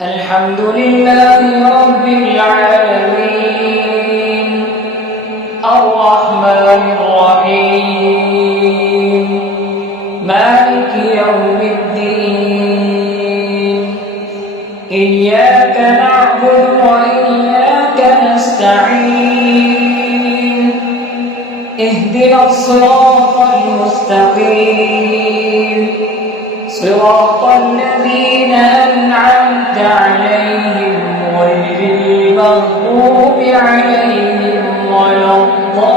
الحمد لله رب العالمين الرحمن الرحيم مالك يوم الدين إياك نعبد وإياك نستعين اهدنا الصراط المستقيم صراط الذين أنعمت عليهم غير المغضوب عليهم ولا الضالين.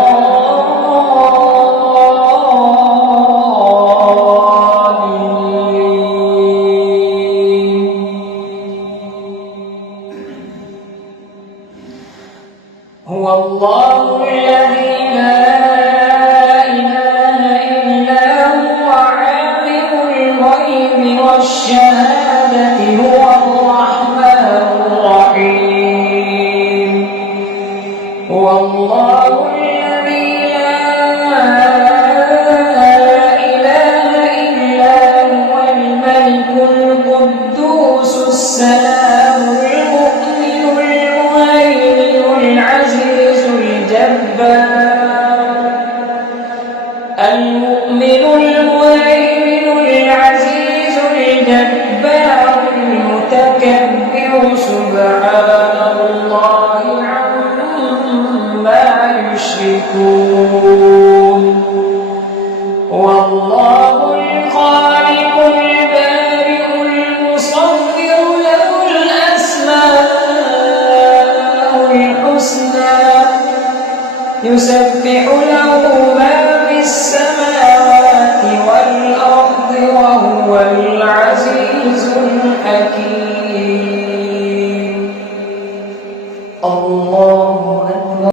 هو الله الذي لا والشهادة هو الرحمن الرحيم. هو الله الذي لا إله إلا هو الملك القدوس السلام المؤمن المهيمن العزيز الجبار المؤمن المهيمن العزيز الجبار المتكبر سبحان الله عما يشركون. والله الخالق البارئ المصور له الأسماء الحسنى يسبح له ما في السماوات والأرض وهو العزيز الحكيم. الله